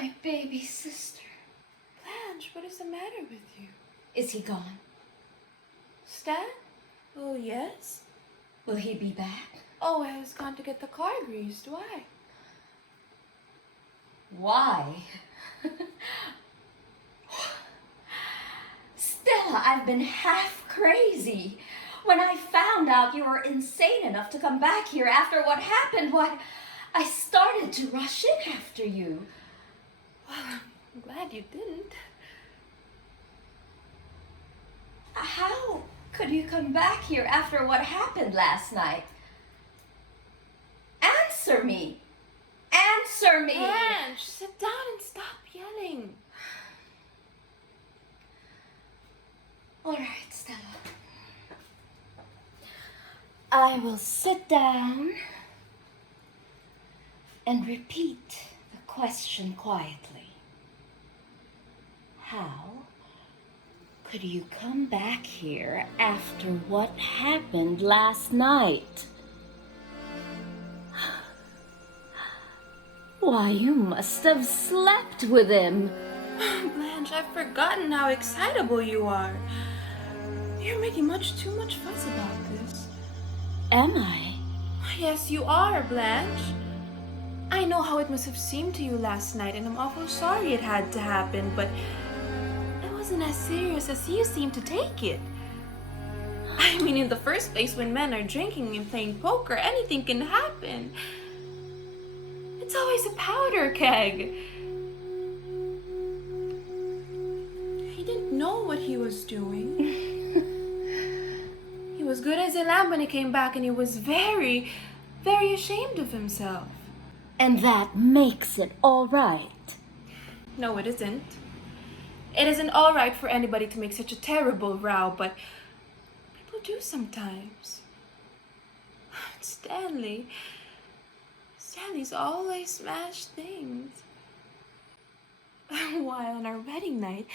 My baby sister. Blanche, what is the matter with you? Is he gone? Stan? Oh, yes? Will he be back? Oh, I was gone to get the car greased. Why? Why? Stella, I've been half crazy. When I found out you were insane enough to come back here after what happened, why, I started to rush in after you. Well, I'm glad you didn't. How could you come back here after what happened last night? Answer me! Answer me! Blanche, sit down and stop yelling. All right, Stella. I will sit down and repeat the question quietly. How could you come back here after what happened last night? Why, you must have slept with him. Blanche, I've forgotten how excitable you are. You're making too much fuss about this. Am I? Yes, you are, Blanche. I know how it must have seemed to you last night, and I'm awful sorry it had to happen, but it wasn't as serious as you seem to take it. I mean, in the first place, when men are drinking and playing poker, anything can happen. It's always a powder keg. He didn't know what he was doing. He was good as a lamb when he came back, and he was very, very ashamed of himself. And that makes it all right. No, it isn't. It isn't all right for anybody to make such a terrible row, but people do sometimes. Stanley's always smashed things. While on our wedding night,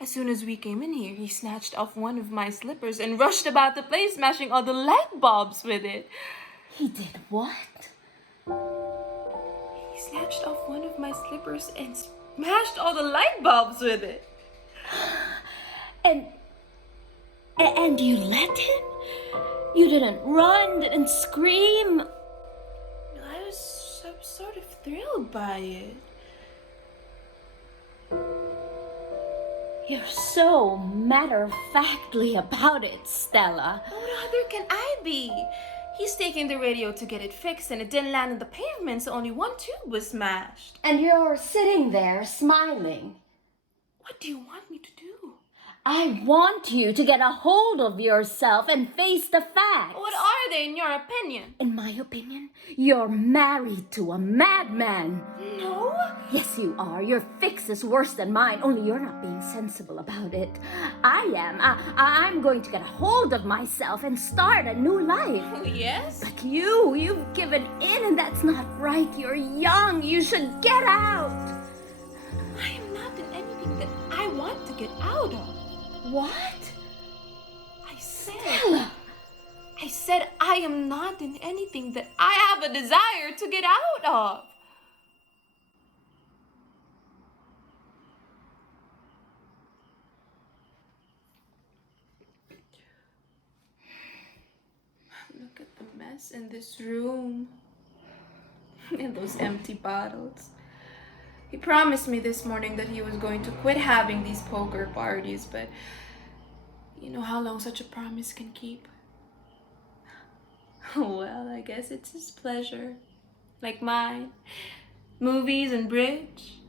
as soon as we came in here, he snatched off one of my slippers and rushed about the place, smashing all the light bulbs with it. He did what? He snatched off one of my slippers and smashed all the light bulbs with it. And you let him? You didn't run, didn't scream? I was sort of thrilled by it. You're so matter-of-factly about it, Stella. What other can I be? He's taking the radio to get it fixed, and it didn't land on the pavement, so only one tube was smashed. And you're sitting there smiling. What do you want me to do? I want you to get a hold of yourself and face the facts. What are they, in your opinion? In my opinion, you're married to a madman. No? Yes, you are. Your fix is worse than mine, only you're not being sensible about it. I am. I'm going to get a hold of myself and start a new life. Oh, yes? But you've given in, and that's not right. You're young. You should get out. I am not in anything that I want to get out of. What? Stella! I said I am not in anything that I have a desire to get out of. Look at the mess in this room. And those empty bottles. He promised me this morning that he was going to quit having these poker parties, but you know how long such a promise can keep? Well, I guess it's his pleasure. Like mine. Movies and bridge.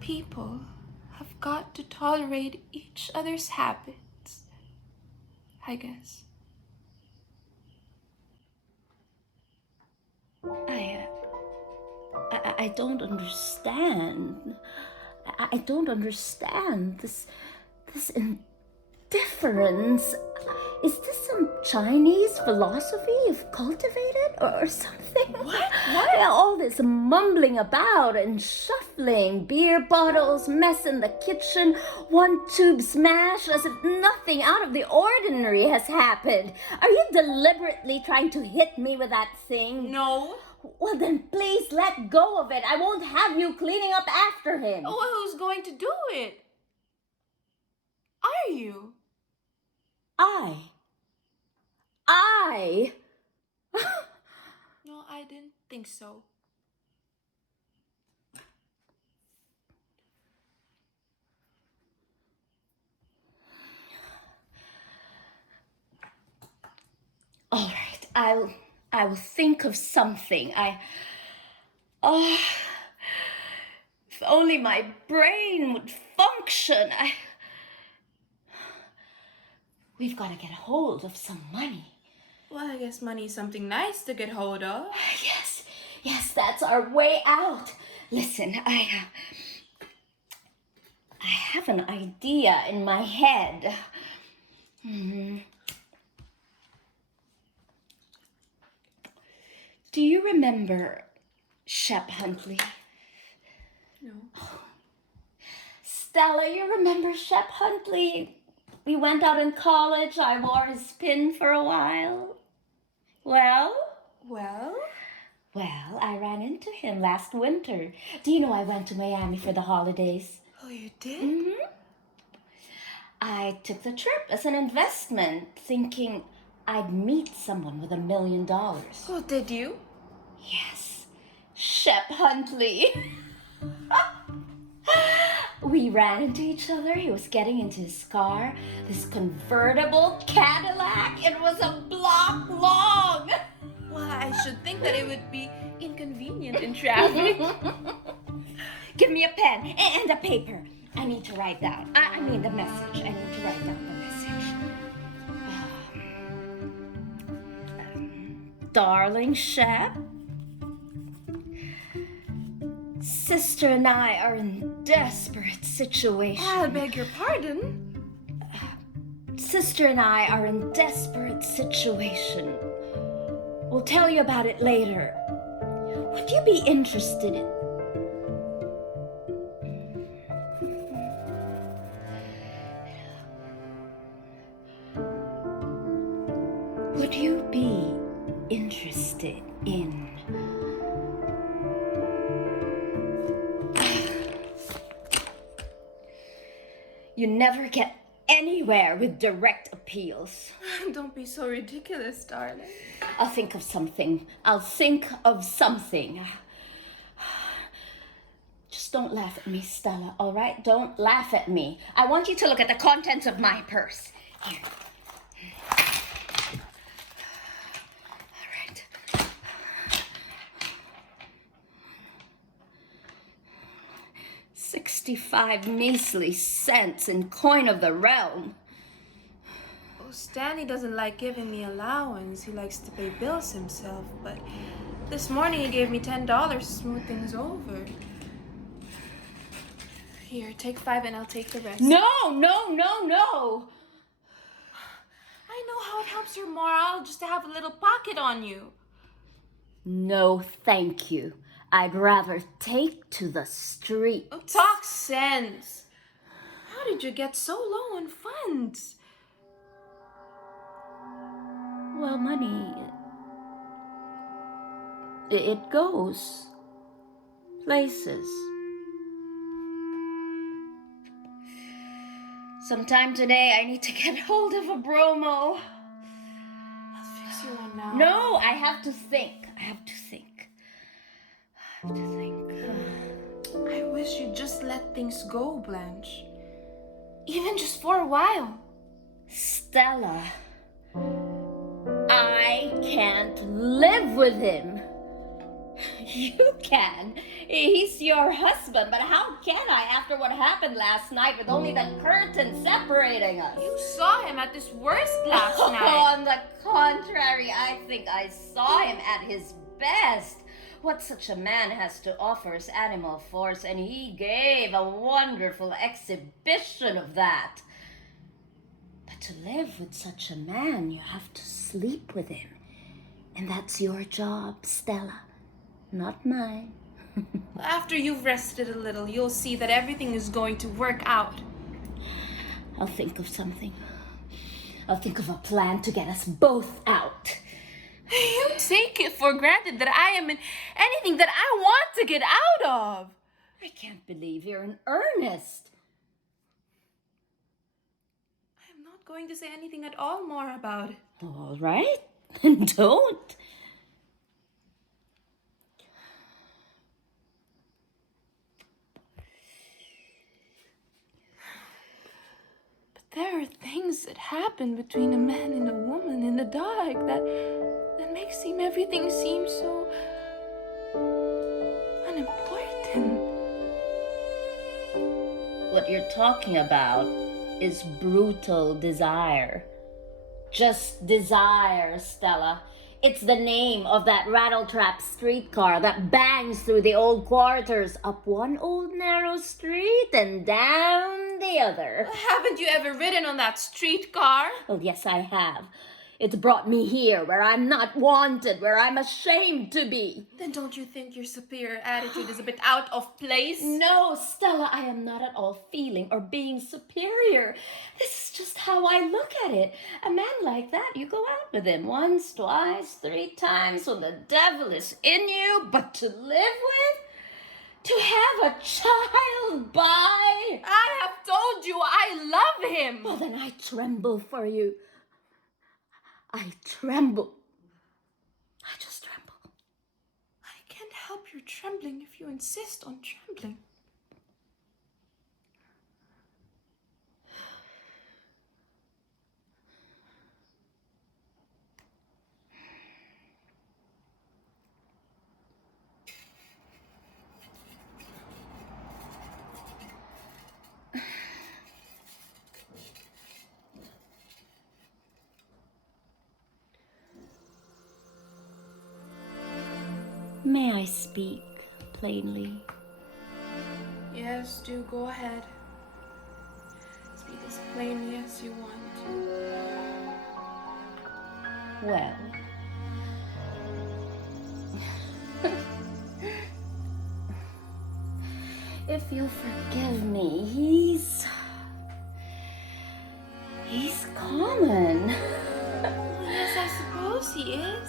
People have got to tolerate each other's habits, I guess. I don't understand. I don't understand this indifference. Is this some Chinese philosophy you've cultivated or something? What? All this mumbling about and shuffling, beer bottles, mess in the kitchen, one tube smash as if nothing out of the ordinary has happened. Are you deliberately trying to hit me with that thing? No. Well, then please let go of it. I won't have you cleaning up after him. Oh, well, who's going to do it? Are you? I? No, I didn't think so. All right, I will think of something. Oh, if only my brain would function. We've got to get a hold of some money. Well, I guess money is something nice to get hold of. Yes, that's our way out. Listen, I have an idea in my head. Do you remember Shep Huntley? No. Stella, you remember Shep Huntley? We went out in college. I wore his pin for a while. Well, I ran into him last winter. Do you know I went to Miami for the holidays? Oh, you did? Mm-hmm. I took the trip as an investment, thinking I'd meet someone with $1 million. Oh, did you? Yes, Shep Huntley. We ran into each other. He was getting into his car, this convertible Cadillac. It was a block long. Well, I should think that it would be inconvenient in traffic. Give me a pen and a paper. I need to write down. I mean the message. I need to write down the message. Darling Shep, Sister and I are in desperate situation. I beg your pardon? Sister and I are in desperate situation. We'll tell you about it later. Would you be interested in... Would you be interested in... You never get anywhere with direct appeals. Don't be so ridiculous, darling. I'll think of something. Just don't laugh at me, Stella, all right? Don't laugh at me. I want you to look at the contents of my purse. Here. All right. 65 measly cents in coin of the realm. Oh, Stanley doesn't like giving me allowance. He likes to pay bills himself, but this morning he gave me $10 to smooth things over. Here, take 5 and I'll take the rest. No! I know how it helps your morale just to have a little pocket on you. No, thank you. I'd rather take to the street. Oh, talk sense. How did you get so low on funds? Well, money, it goes places. Sometime today, I need to get hold of a bromo. I'll fix you one now. No, I have to think. I wish you'd just let things go, Blanche. Even just for a while. Stella, I can't live with him. You can. He's your husband, but how can I after what happened last night with only the curtain separating us? You saw him at his worst last night. On the contrary, I think I saw him at his best. What such a man has to offer is animal force, and he gave a wonderful exhibition of that. But to live with such a man, you have to sleep with him. And that's your job, Stella, not mine. After you've rested a little, you'll see that everything is going to work out. I'll think of something. I'll think of a plan to get us both out. You take it for granted that I am in anything that I want to get out of. I can't believe you're in earnest. I'm not going to say anything at all more about it. All right, then don't. But there are things that happen between a man and a woman in the dark that make everything seem so unimportant. What you're talking about is brutal desire. Just desire, Stella. It's the name of that rattletrap streetcar that bangs through the old quarters, up one old narrow street and down the other. Haven't you ever ridden on that streetcar? Well, yes, I have. It's brought me here where I'm not wanted, where I'm ashamed to be. Then don't you think your superior attitude is a bit out of place? No, Stella, I am not at all feeling or being superior. This is just how I look at it. A man like that, you go out with him once, twice, 3 times when the devil is in you, but to live with? To have a child by? I have told you I love him. Well, then I tremble for you. I tremble. I just tremble. I can't help your trembling if you insist on trembling. May I speak plainly? Yes, do go ahead. Speak as plainly as you want to. Well, if you'll forgive me, he's common. Well, yes, I suppose he is.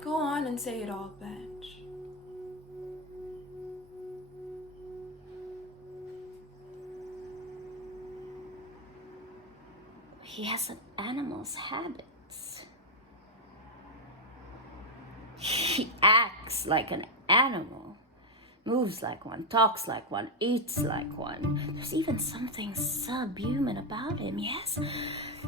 Go on and say it all, Blanche. He has an animal's habits. He acts like an animal, moves like one, talks like one, eats like one. There's even something subhuman about him, yes?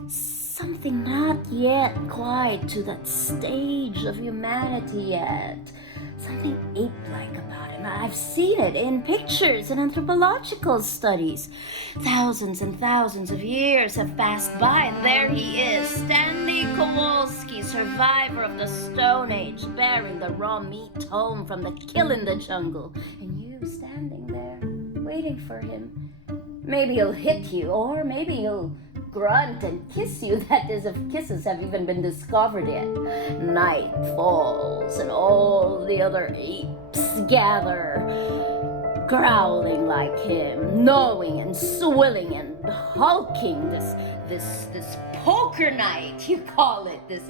Something not yet quite to that stage of humanity yet. Something ape-like about him. I've seen it in pictures and anthropological studies. Thousands and thousands of years have passed by, and there he is, Stanley Kowalski, survivor of the Stone Age, bearing the raw meat home from the kill in the jungle. And you standing there, waiting for him. Maybe he'll hit you, or maybe he'll grunt and kiss you. That is, if kisses have even been discovered yet. Night falls and all the other apes gather, growling like him, knowing and swilling and hulking. This poker night, you call it, this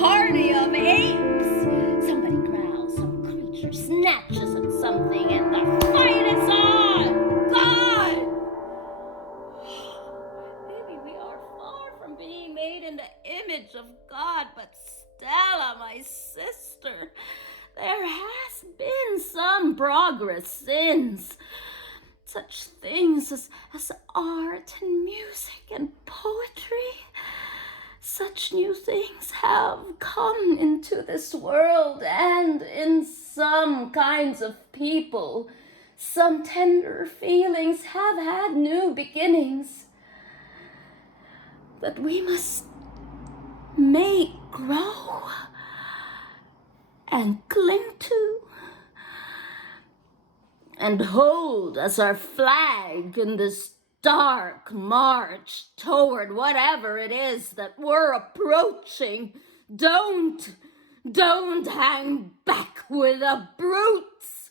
party of apes. Somebody growls, some creature snatches at something, and the fight is on. God! Being made in the image of God, but Stella, my sister, there has been some progress since. Such things as art and music and poetry, such new things have come into this world, and in some kinds of people, some tender feelings have had new beginnings that we must make grow and cling to and hold as our flag in this dark march toward whatever it is that we're approaching. Don't hang back with the brutes.